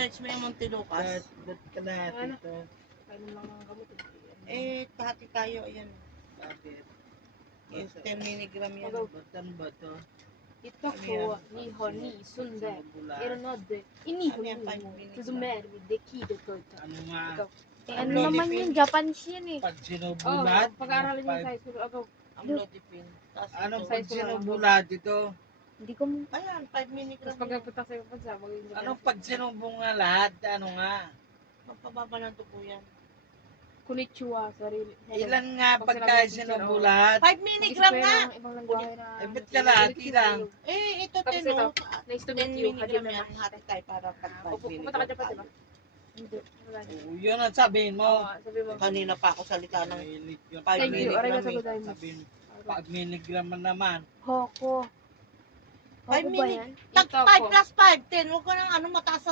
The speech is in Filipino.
I-search mo yung Montelocas. Ba't ka natin ito? Kailan lang ang gamot. Hati tayo, ayan. Bakit? 10 milligram yan. Ba't ano ba ito? Ito po, nihon ni sunde. Ironode, inihon ni tuzumer with the key the kota. Ano nga? Ikaw. Ano naman yun, Japanese yan eh. Pag Oh, sinubulat? pag-aaralan yung size ko. Ako, Amlodipine. Tapos Anong ito. pag sinubulat ito? Hindi ko Ayan, 5 milligram. tapos pag napunta sa'yo pa sa magiging. Anong pag sinubong nga lahat? Ano nga? Magpababa ng dugo yan. Konnichiwa, sarili. Ilan nga Pag pagka sinabi ng sinubulat? 5 milligram nga! Ibang langwahe na. Ba't kalahati lang? Ito Tapos 10 ito, oh. nice to 10 meet you. milligram Hajime yan. mashite. Hati tayo para pag 5 Pupunta ka dyan pa, milligram. diba? Hindi. Wala na. Oo, yun ang sabihin mo. Oo, sabi mo. Kanina pa ako salita ng Milligram. 5 Thank you. Aray milligram. ka sa Sabihin, sabihin, 5 milligram naman. Hoko. 5 Hoko ba milligram. yan? Tag Ito 5 po. plus 5, 10. Huwag ka nang mataas